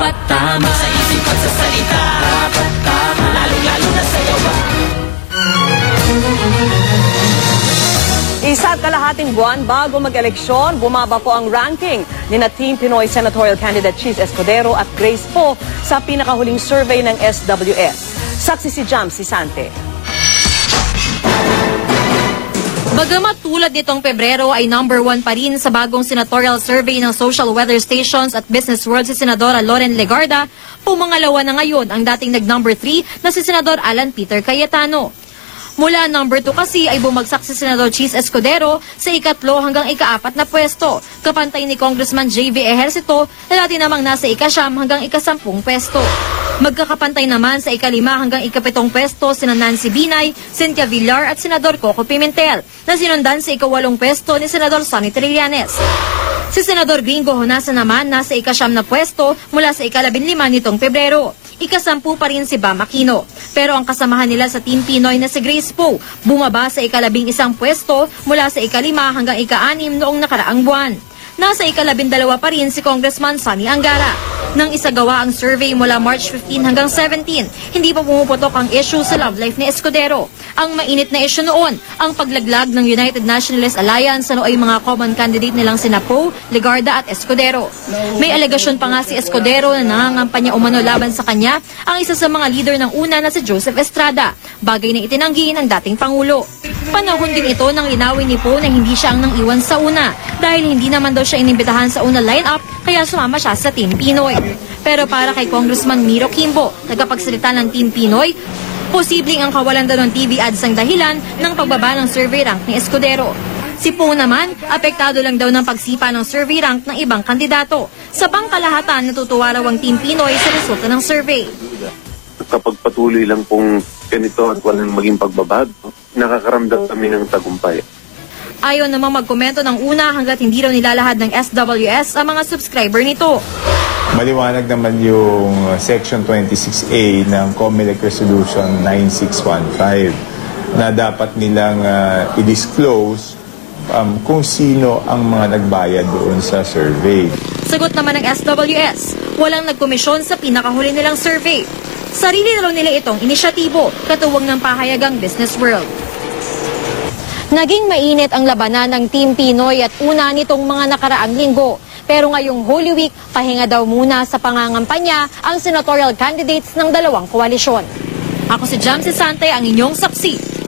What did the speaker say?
Dapat tama sa isip at sa salita. Dapat tama, lalo-lalo na sa yawa. Isa't kalahating buwan bago mag-eleksyon, bumaba po ang ranking ni na Team Pinoy Senatorial Candidate Cheese Escudero at Grace Poe sa pinakahuling survey ng SWS. Saksi si Jam Sisante. Bagamat tulad nitong Pebrero ay #1 pa rin sa bagong senatorial survey ng Social Weather Stations at Business World si Senadora Loren Legarda, pumangalawa na ngayon ang dating nag-3 na si Senador Alan Peter Cayetano. Mula #2 kasi ay bumagsak si Senador Cheese Escudero sa ikatlo hanggang ika-4 na pwesto, kapantay ni Congressman J.V. Ejercito na dati namang nasa ika-9 hanggang ika-10 pwesto. Magkakapantay naman sa ika-5 hanggang ika-7 pwesto sina Nancy Binay, Cynthia Villar at Senador Coco Pimentel, na sinundan sa ika-8 pwesto ni Senador Sonny Trillanes. Si Senador Gringo Honasan naman nasa ika-9 na pwesto mula sa ika-15 nitong Pebrero. Ika-10 pa rin si Bam Aquino. Pero ang kasamahan nila sa Team Pinoy na si Grace Poe bumaba sa ika-11 pwesto mula sa ika-5 hanggang ika-6 noong nakaraang buwan. Nasa ika-12 pa rin si Congressman Sonny Angara. Nang isagawa ang survey mula March 15 hanggang 17, hindi pa pumuputok ang issue sa love life ni Escudero. Ang mainit na issue noon, ang paglaglag ng United Nationalist Alliance sa nooy mga common candidate nilang sina Poe, Legarda at Escudero. May alegasyon pa nga si Escudero na nangangampanya umano laban sa kanya ang isa sa mga leader ng una na si Joseph Estrada, bagay na itinanggi ng dating Pangulo. Panahon din ito nang linawin ni Poe na hindi siya ang nang iwan sa una dahil hindi naman daw siya inimbitahan sa una lineup kaya sumama siya sa Team Pinoy. Pero para kay Congressman Miro Kimbo, tagapagsalita ng Team Pinoy, posibleng ang kawalan daw ng TV ads ang dahilan ng pagbaba ng survey rank ni Escudero. Si Poe naman, apektado lang daw ng pagsipa ng survey rank ng ibang kandidato. Sa pangkalahatan, natutuwa raw ang Team Pinoy sa resulta ng survey. Kapag patuloy lang pong ganito at walang maging pagbabago, nakakaramdam kami ng tagumpay. Ayaw namang magkomento ng una hanggat hindi raw nilalahad ng SWS ang mga subscriber nito. Maliwanag naman yung Section 26A ng COMELEC Resolution 9615 na dapat nilang i-disclose kung sino ang mga nagbayad doon sa survey. Sagot naman ng SWS, walang nagkomisyon sa pinakahuli nilang survey. Sarili na nila itong inisyatibo, katuwang ng pahayagang Business World. Naging mainit ang labanan ng Team Pinoy at una nitong mga nakaraang linggo. Pero ngayong Holy Week, pahinga daw muna sa pangangampanya ang senatorial candidates ng dalawang koalisyon. Ako si Jam Sisante, ang inyong saksi.